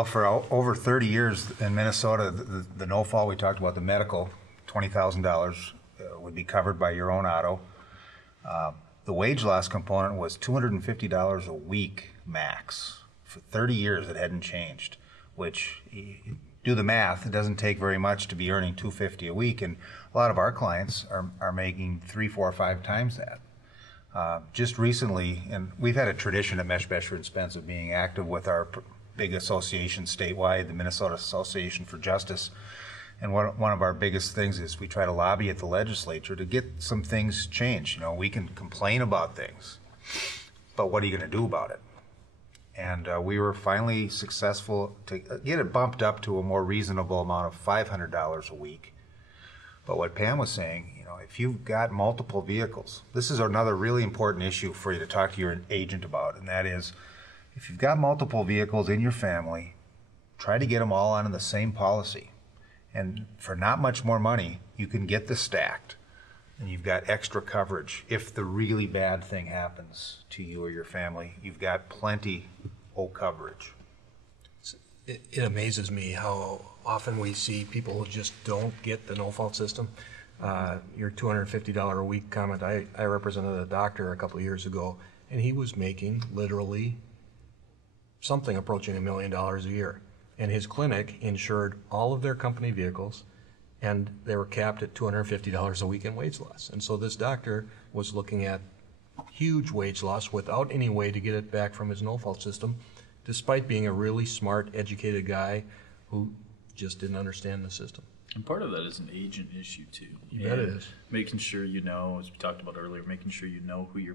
Well, for over 30 years in Minnesota, the no-fault, we talked about the medical, $20,000 would be covered by your own auto. The wage loss component was $250 a week max. For 30 years, it hadn't changed, which, do the math, it doesn't take very much to be earning $250 a week, and a lot of our clients are making 3, 4, 5 times that. Just recently, and we've had a tradition at Meshbesher Spence of being active with our big association statewide, the Minnesota Association for Justice. And one of our biggest things is we try to lobby at the legislature to get some things changed. You know, we can complain about things, but what are you going to do about it? And we were finally successful to get it bumped up to a more reasonable amount of $500 a week. But what Pam was saying, you know, if you've got multiple vehicles, this is another really important issue for you to talk to your agent about, and that is, if you've got multiple vehicles in your family, try to get them all on the same policy. And for not much more money, you can get this stacked. And you've got extra coverage. If the really bad thing happens to you or your family, you've got plenty of coverage. It amazes me how often we see people who just don't get the no-fault system. Your $250 a week comment, I represented a doctor a couple of years ago, and he was making literally something approaching $1 million a year. And his clinic insured all of their company vehicles, and they were capped at $250 a week in wage loss. And so this doctor was looking at huge wage loss without any way to get it back from his no-fault system, despite being a really smart, educated guy who just didn't understand the system. And part of that is an agent issue too. You bet it is. Making sure you know, as we talked about earlier, making sure you know who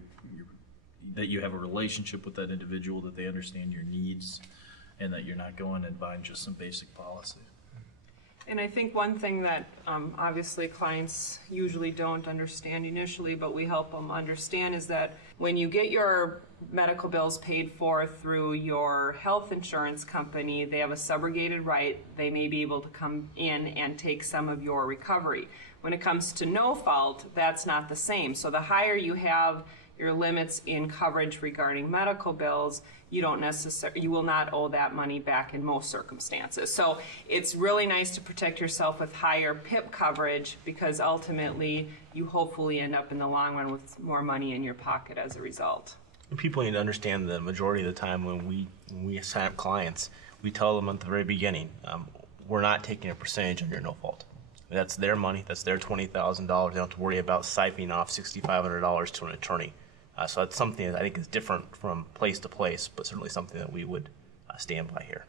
that you have a relationship with that individual, that they understand your needs, and that you're not going and buying just some basic policy. And I think one thing that obviously clients usually don't understand initially, but we help them understand, is that when you get your medical bills paid for through your health insurance company, they have a subrogated right. They may be able to come in and take some of your recovery. When it comes to no fault, that's not the same. So the higher you have your limits in coverage regarding medical bills, you will not owe that money back in most circumstances. So it's really nice to protect yourself with higher PIP coverage, because ultimately you hopefully end up in the long run with more money in your pocket as a result. People need to understand the majority of the time when we sign up clients, we tell them at the very beginning, we're not taking a percentage on your no fault. That's their money, that's their $20,000. They don't have to worry about siphoning off $6,500 to an attorney. So that's something that I think is different from place to place, but certainly something that we would stand by here.